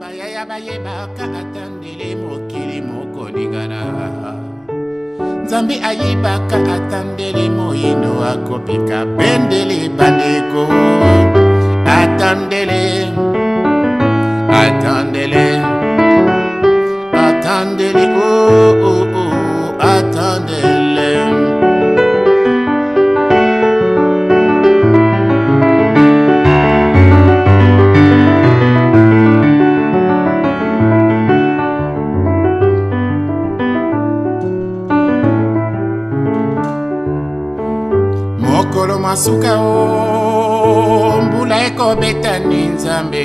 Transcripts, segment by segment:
Bayaya bayebaka atandele mokili mokoningana. Nzambi ayibaka atandele moyindo akopika bendele bandeko. Attendez-les, attendez-les, attendez-les, oh, oh, oh, attendez-les. Mokolo masuka o mbula eko beta ninzambe.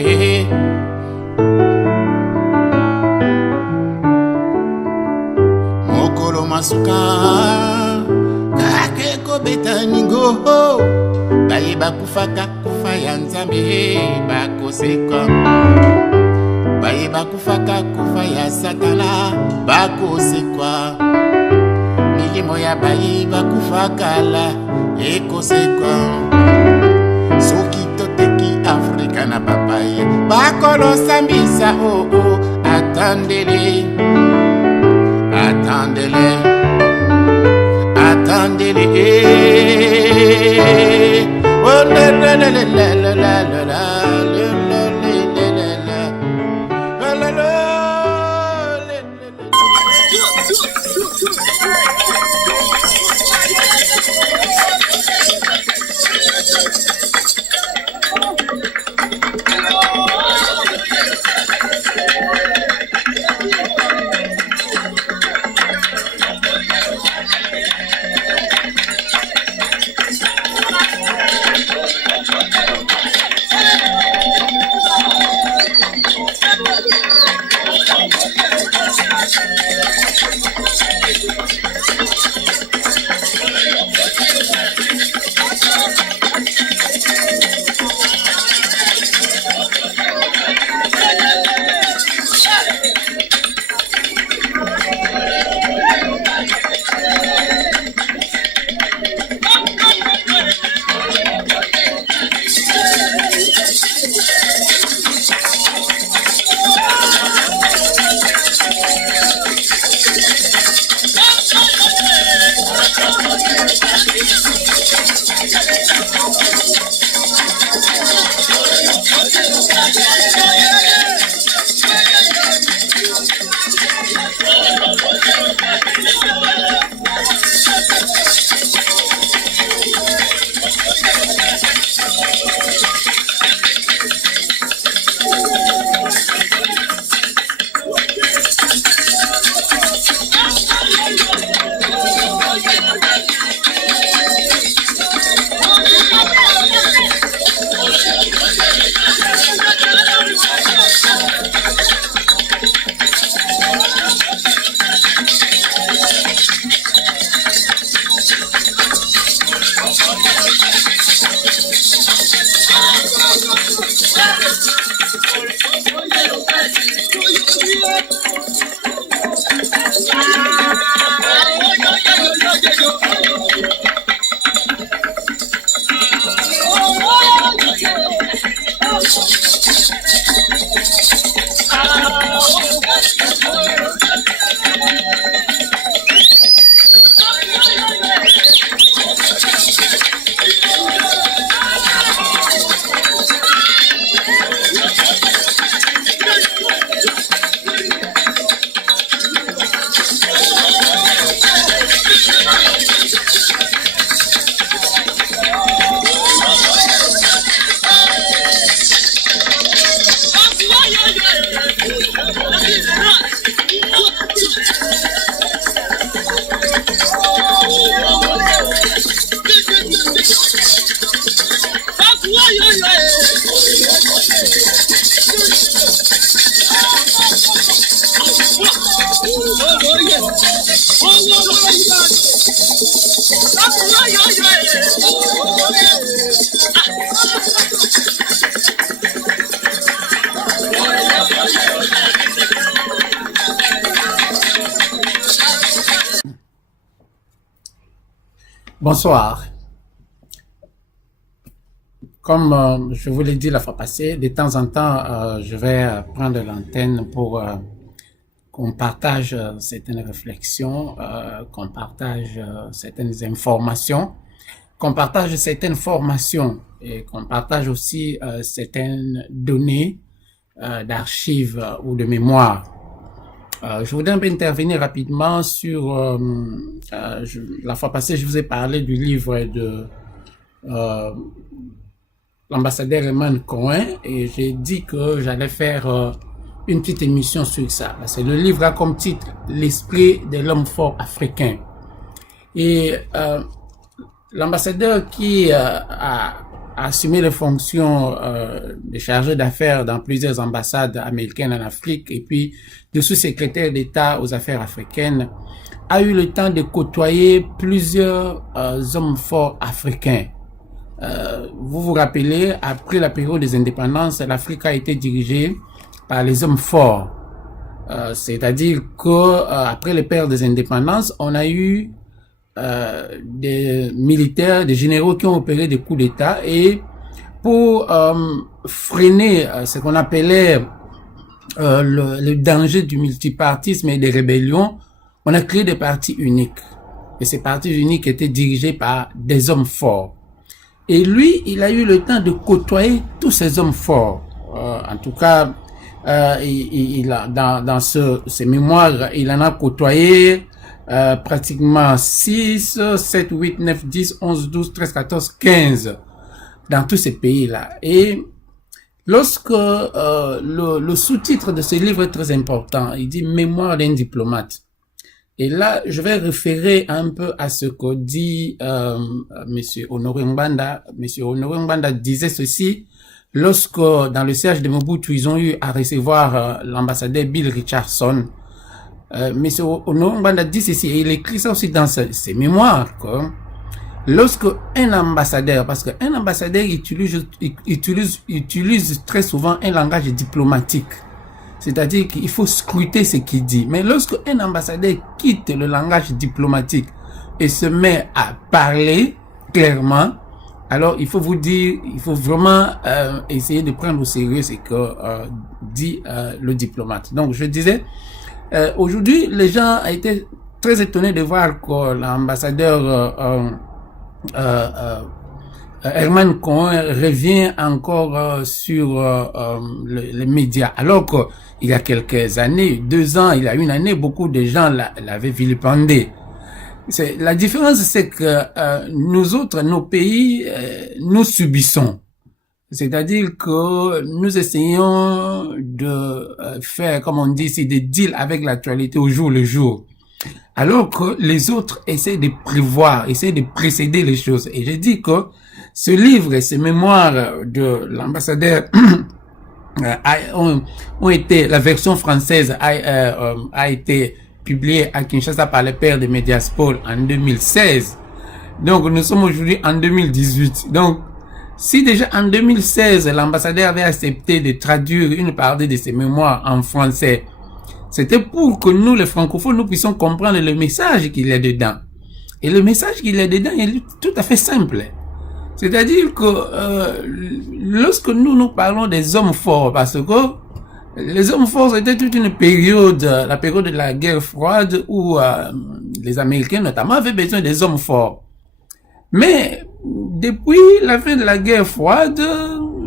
Mokolo masuka kake eko beta ningo. Baye bakufaka kufa ya nzambe bakoseka. Baye bakufaka kufa ya satana bakosekwa. Milimo ya baye bakufakala ekosekwa. Soki toteki Afrika na papaye bakolo sambisa oh oh. Attendez-les, attendez-les, attendez-les. Oh la la la la la la la la la. Bonsoir. Comme je vous l'ai dit la fois passée, de temps en temps, je vais prendre l'antenne pour qu'on partage certaines réflexions, qu'on partage certaines informations, qu'on partage certaines formations et qu'on partage aussi certaines données d'archives ou de mémoire. Je voudrais un peu intervenir rapidement sur... la fois passée, je vous ai parlé du livre de l'ambassadeur Herman Cohen et j'ai dit que j'allais faire une petite émission sur ça. C'est le livre a comme titre L'esprit de l'homme fort africain. Et l'ambassadeur qui a assumé les fonctions de chargé d'affaires dans plusieurs ambassades américaines en Afrique et puis de sous-secrétaire d'État aux affaires africaines a eu le temps de côtoyer plusieurs hommes forts africains. Vous vous rappelez, après la période des indépendances, l'Afrique a été dirigée par les hommes forts. C'est-à-dire que après les périodes des indépendances, on a eu des militaires, des généraux qui ont opéré des coups d'État et pour freiner ce qu'on appelait le danger du multipartisme et des rébellions, on a créé des partis uniques. Et ces partis uniques étaient dirigés par des hommes forts. Et lui, il a eu le temps de côtoyer tous ces hommes forts. En tout cas, il a, dans ses mémoires, il en a côtoyé pratiquement 6, 7, 8, 9, 10, 11, 12, 13, 14, 15 dans tous ces pays-là. Et lorsque le sous-titre de ce livre est très important, il dit « Mémoire d'un diplomate ». Et là, je vais référer un peu à ce que dit Monsieur Honoré Mbanda. Monsieur Honoré Mbanda disait ceci lorsque, dans le siège de Mobutu, ils ont eu à recevoir l'ambassadeur Bill Richardson. Monsieur Honoré Mbanda dit ceci, et il écrit ça aussi dans ses mémoires, que lorsque un ambassadeur, parce qu'un ambassadeur utilise très souvent un langage diplomatique, c'est-à-dire qu'il faut scruter ce qu'il dit. Mais lorsque un ambassadeur quitte le langage diplomatique et se met à parler clairement, alors il faut vous dire, il faut vraiment essayer de prendre au sérieux ce que dit le diplomate. Donc je disais, aujourd'hui les gens ont été très étonnés de voir que l'ambassadeur Herman Cohen revient encore sur les médias, alors qu'il y a quelques années, 2 ans, il y a une année, beaucoup de gens l'avaient vilipendé. La différence, c'est que nous autres, nos pays, nous subissons. C'est-à-dire que nous essayons de faire, comme on dit ici, des deals avec l'actualité au jour le jour. Alors que les autres essaient de prévoir, essaient de précéder les choses. Et je dis que ce livre et ces mémoires de l'ambassadeur ont été, la version française a été publiée à Kinshasa par le père de Mediaspol en 2016. Donc nous sommes aujourd'hui en 2018. Donc si déjà en 2016 l'ambassadeur avait accepté de traduire une partie de ses mémoires en français, c'était pour que nous les francophones nous puissions comprendre le message qu'il y a dedans. Et le message qu'il y a dedans est tout à fait simple. C'est-à-dire que lorsque nous parlons des hommes forts, parce que les hommes forts c'était toute une période, la période de la guerre froide où les Américains notamment avaient besoin des hommes forts. Mais depuis la fin de la guerre froide,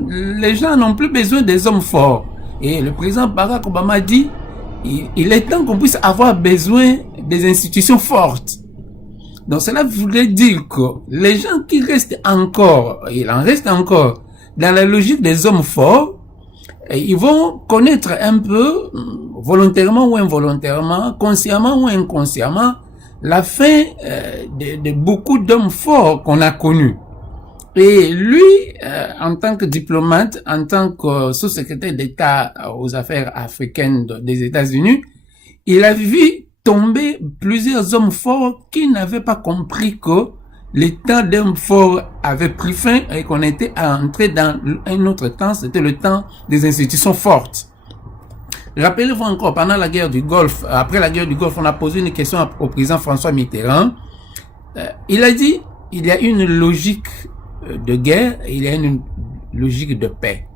les gens n'ont plus besoin des hommes forts. Et le président Barack Obama dit, il est temps qu'on puisse avoir besoin des institutions fortes. Donc cela voudrait dire que les gens qui restent encore, il en reste encore, dans la logique des hommes forts, ils vont connaître un peu, volontairement ou involontairement, consciemment ou inconsciemment, la fin de beaucoup d'hommes forts qu'on a connus. Et lui, en tant que diplomate, en tant que sous-secrétaire d'État aux affaires africaines des États-Unis, il a vu tomber plusieurs hommes forts qui n'avaient pas compris que le temps d'hommes forts avait pris fin et qu'on était entré dans un autre temps, c'était le temps des institutions fortes. Rappelez-vous encore, pendant la guerre du Golfe, après la guerre du Golfe, on a posé une question au président François Mitterrand. Il a dit, il y a une logique de guerre, il y a une logique de paix.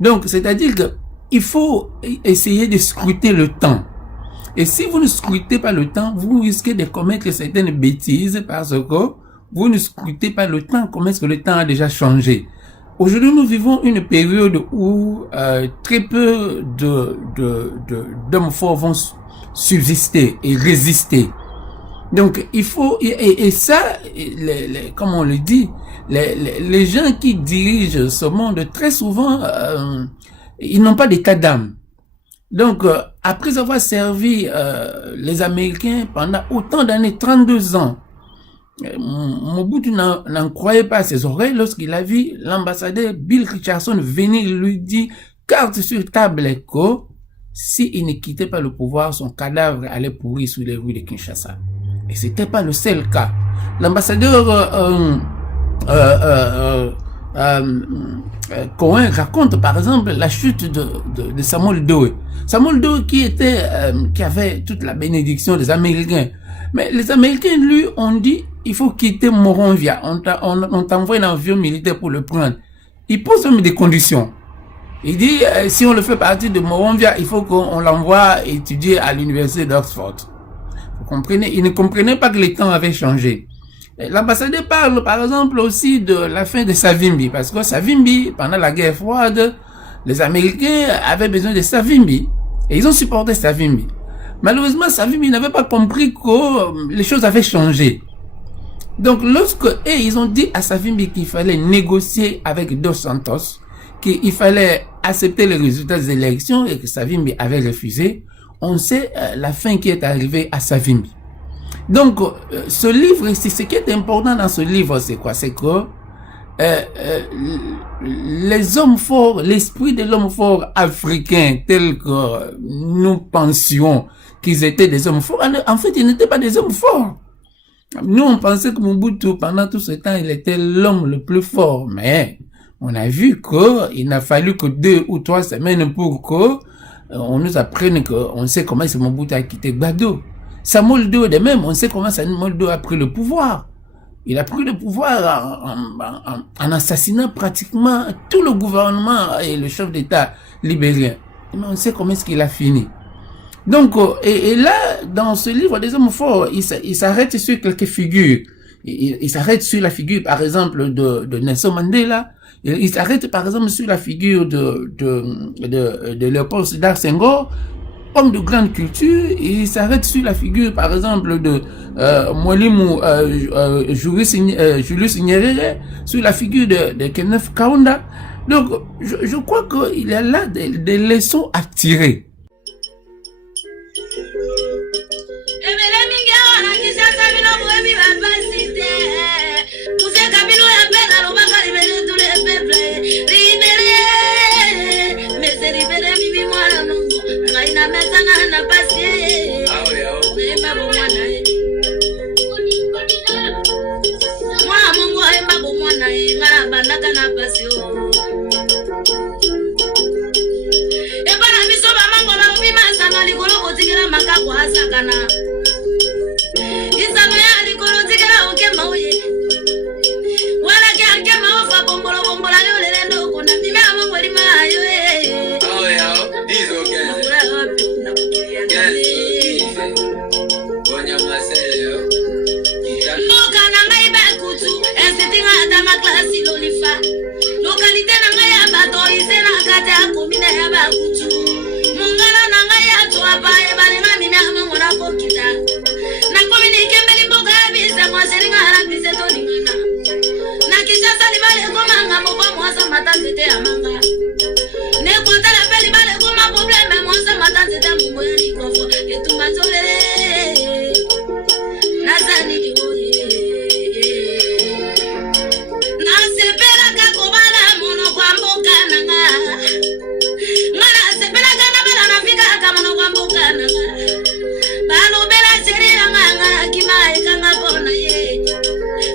Donc, c'est-à-dire que il faut essayer de scruter le temps. Et si vous ne scrutez pas le temps, vous risquez de commettre certaines bêtises parce que vous ne scrutez pas le temps, comme est-ce que le temps a déjà changé. Aujourd'hui, nous vivons une période où très peu d'hommes forts vont subsister et résister. Donc, il faut, et ça, comme on le dit, les gens qui dirigent ce monde, très souvent, ils n'ont pas d'état d'âme. Donc, après avoir servi les Américains pendant autant d'années, 32 ans, Mobutu n'en croyait pas à ses oreilles lorsqu'il a vu l'ambassadeur Bill Richardson venir lui dire, carte sur table que s'il ne quittait pas le pouvoir, son cadavre allait pourrir sous les rues de Kinshasa. Et c'était pas le seul cas. L'ambassadeur Cohen raconte par exemple la chute de Samuel Doe. Samuel Doe qui avait toute la bénédiction des Américains. Mais les Américains, lui, ont dit, il faut quitter Monrovia. On t'envoie un avion militaire pour le prendre. Il pose même des conditions. Il dit, si on le fait partir de Monrovia, il faut qu'on l'envoie étudier à l'université d'Oxford. Vous comprenez? Il ne comprenait pas que les temps avaient changé. L'ambassadeur parle, par exemple, aussi de la fin de Savimbi. Parce que Savimbi, pendant la guerre froide, les Américains avaient besoin de Savimbi. Et ils ont supporté Savimbi. Malheureusement, Savimbi n'avait pas compris que les choses avaient changé. Donc, ils ont dit à Savimbi qu'il fallait négocier avec Dos Santos, qu'il fallait accepter les résultats des élections et que Savimbi avait refusé, on sait la fin qui est arrivée à Savimbi. Donc, ce livre, ce qui est important dans ce livre, c'est quoi? C'est que les hommes forts, l'esprit de l'homme fort africain, tel que nous pensions qu'ils étaient des hommes forts, en fait, ils n'étaient pas des hommes forts. Nous, on pensait que Mobutu, pendant tout ce temps, il était l'homme le plus fort. Mais on a vu qu'il n'a fallu que 2 ou 3 semaines pour que on nous apprenne qu'on sait comment Mobutu a quitté Gbagbo. Samuel Doe de même, on sait comment Samuel Doe a pris le pouvoir. Il a pris le pouvoir en assassinant pratiquement tout le gouvernement et le chef d'État libérien. Mais on sait comment est-ce qu'il a fini. Donc, et là, dans ce livre des hommes forts, il s'arrête sur quelques figures. Il s'arrête sur la figure, par exemple, de Nelson Mandela. Il s'arrête, par exemple, sur la figure de Léopold Sédar Senghor, homme de grande culture. Il s'arrête sur la figure, par exemple, de Mwalimu Julius Nyerere, sur la figure de Kenneth Kaunda. Donc, je crois qu'il y a là des leçons à tirer.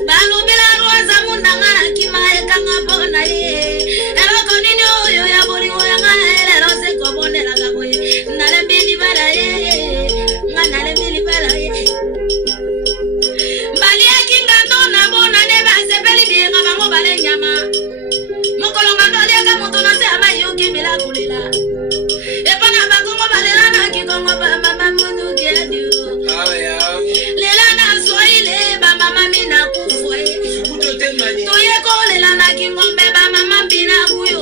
Balo bila roza munda ngara kimae kanga bona ye. Eloko ni mongo ba mama munu gedu. Lela na soile ba mama mina kufoe. Toye ko lela na kingombe ba mama bina kuyo.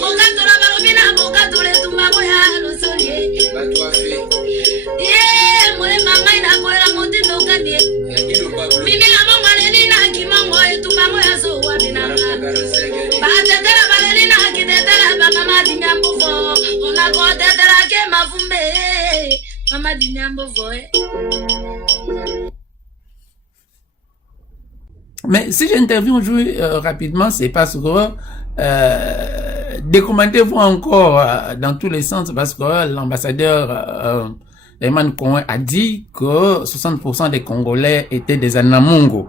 Boka tora baro bina boka tore tumba moya lo solie. Yeah, mole mama ina kola monti noka die. Mimi la mongo ni na kimongo tumba moya so wa bina. Ba tetela baleli na kitetela ba mama dinyambo fo. Ona ko tetela ke mafumbe. Mama dinyambo fo. Mais si j'interviens aujourd'hui rapidement, c'est parce que des commentaires vont encore dans tous les sens, parce que l'ambassadeur Herman Cohen a dit que 60% des Congolais étaient des Anamongo.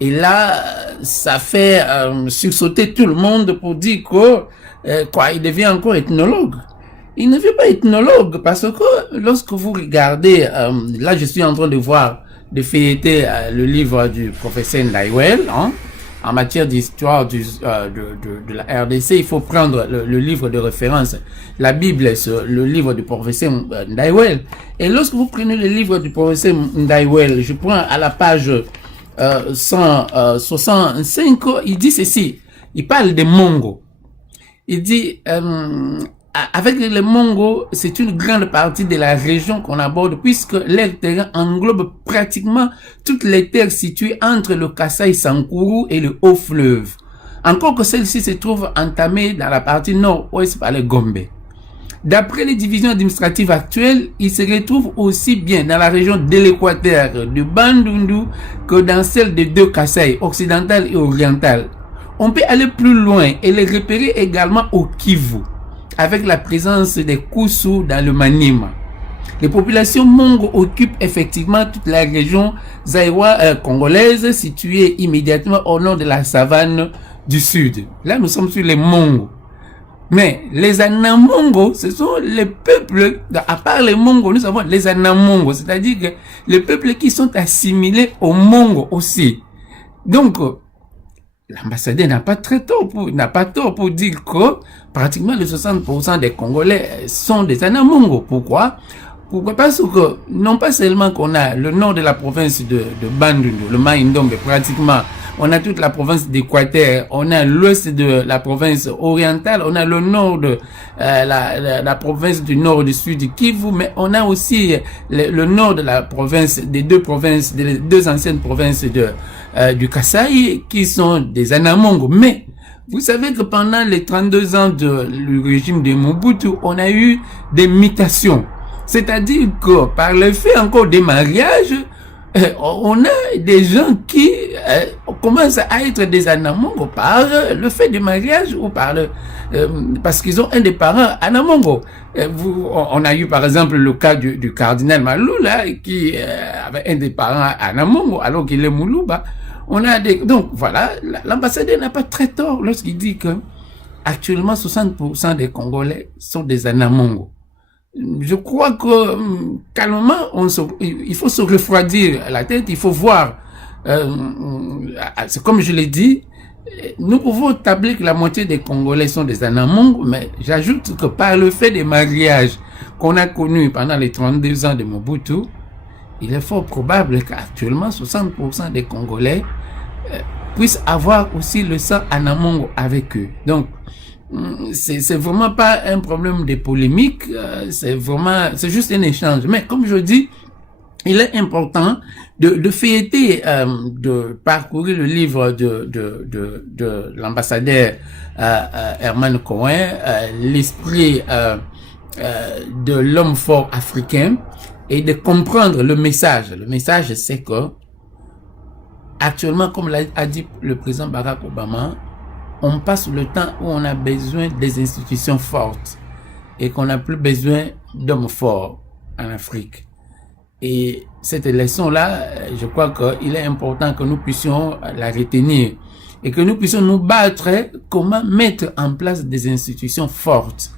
Et là, ça fait sursauter tout le monde pour dire que quoi, il devient encore ethnologue. Il ne devient pas ethnologue, parce que lorsque vous regardez, là je suis en train de voir, de feuilleter le livre du professeur Ndaiwel, hein, en matière d'histoire de la RDC, il faut prendre le livre de référence, la Bible, le livre du professeur Ndaiwel. Et lorsque vous prenez le livre du professeur Ndaiwel, je prends à la page 165, il dit ceci, il parle des Mongo. Il dit, avec les Mongo, c'est une grande partie de la région qu'on aborde, puisque leur terrain englobe pratiquement toutes les terres situées entre le Kasaï Sankourou et le Haut-Fleuve. Encore que celle-ci se trouve entamée dans la partie nord-ouest par les Gombe. D'après les divisions administratives actuelles, ils se retrouvent aussi bien dans la région de l'Équateur, de Bandundu, que dans celle des deux Kasaï, occidentale et orientale. On peut aller plus loin et les repérer également au Kivu, avec la présence des Koussou dans le Maniema. Les populations Mongo occupent effectivement toute la région zaïwa congolaise située immédiatement au nord de la savane du sud. Là, nous sommes sur les Mongo. Mais les Anamongo, ce sont les peuples, à part les Mongo, nous avons les Anamongo, c'est-à-dire que les peuples qui sont assimilés aux Mongo aussi. Donc, l'ambassadeur n'a pas tort pour dire que pratiquement les 60% des Congolais sont des Anamongo. Pourquoi? Parce que non pas seulement qu'on a le nord de la province de Bandundu, le Maïndombe pratiquement, on a toute la province d'Équateur, on a l'ouest de la province orientale, on a le nord de la province du nord du sud du Kivu, mais on a aussi le nord de la province, des deux anciennes provinces du Kasaï, qui sont des Anamongo. Mais vous savez que pendant les 32 ans du régime de Mobutu, on a eu des mutations. C'est-à-dire que par le fait encore des mariages, on a des gens qui commencent à être des Anamongo par le fait du mariage ou par parce qu'ils ont un des parents Anamongo. On a eu par exemple le cas du cardinal Malou là, qui avait un des parents Anamongo alors qu'il est Moulouba. On a donc voilà, l'ambassadeur n'a pas très tort lorsqu'il dit que actuellement 60% des Congolais sont des Anamongo. Je crois que calmement, il faut se refroidir la tête, il faut voir. C'est comme je l'ai dit, nous pouvons tabler que la moitié des Congolais sont des Anamongo, mais j'ajoute que par le fait des mariages qu'on a connus pendant les 32 ans de Mobutu, il est fort probable qu'actuellement 60% des Congolais puissent avoir aussi le sang Anamongo avec eux. Donc, c'est vraiment pas un problème de polémique, c'est juste un échange. Mais comme je dis, il est important de feuilleter, de parcourir le livre de l'ambassadeur Herman Cohen, l'esprit de l'homme fort africain, et de comprendre le message. Le message, c'est que actuellement, comme l'a dit le président Barack Obama, on passe le temps où on a besoin des institutions fortes et qu'on n'a plus besoin d'hommes forts en Afrique. Et cette leçon-là, je crois qu'il est important que nous puissions la retenir et que nous puissions nous battre comment mettre en place des institutions fortes.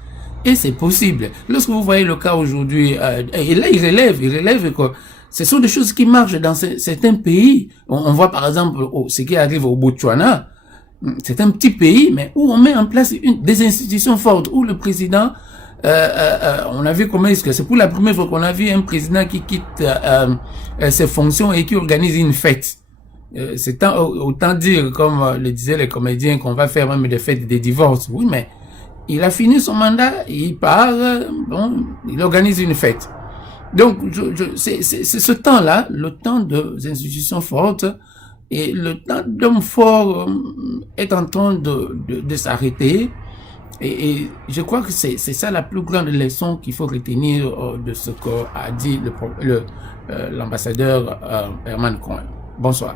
Et c'est possible. Lorsque vous voyez le cas aujourd'hui, et là il relève que ce sont des choses qui marchent dans certains pays. On voit par exemple ce qui arrive au Botswana. C'est un petit pays, mais où on met en place des institutions fortes, où le président on a vu comment est-ce que c'est pour la première fois qu'on a vu un président qui quitte ses fonctions et qui organise une fête. C'est autant dire, comme le disaient les comédiens, qu'on va faire même des fêtes des divorces. Oui, mais il a fini son mandat, il part, bon, il organise une fête. Donc, c'est ce temps-là, le temps des institutions fortes, et le temps d'hommes forts est en train de s'arrêter. Et je crois que c'est ça la plus grande leçon qu'il faut retenir de ce qu'a dit l'ambassadeur Herman Cohen. Bonsoir.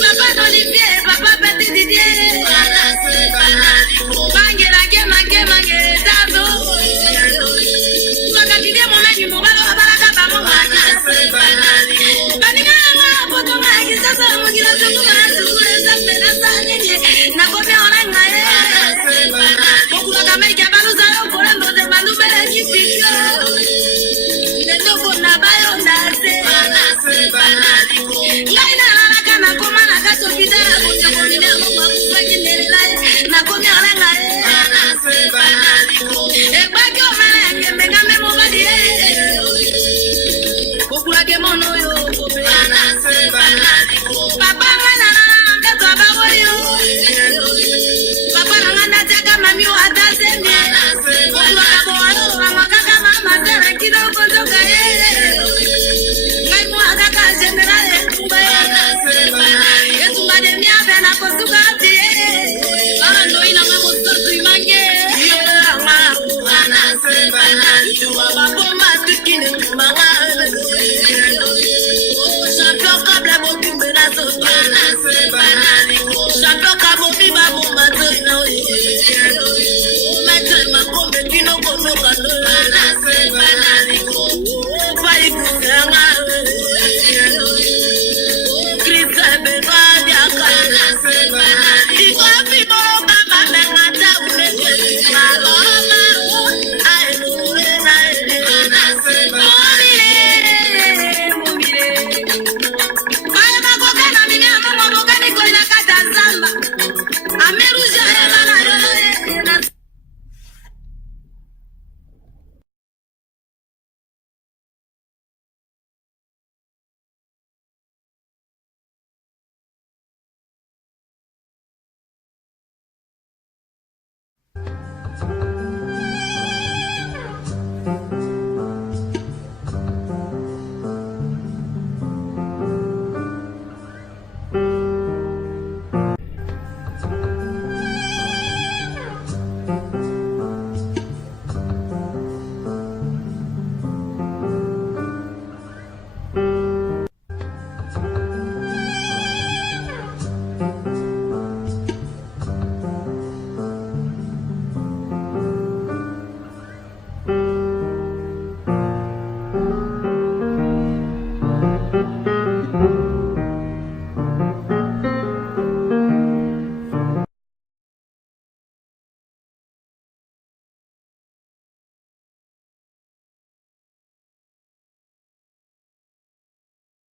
Papa Olivier, Papa Petit Didier, Champion Kabomi Babu Mato, no, Maître Makombe, Kino Kono Kano.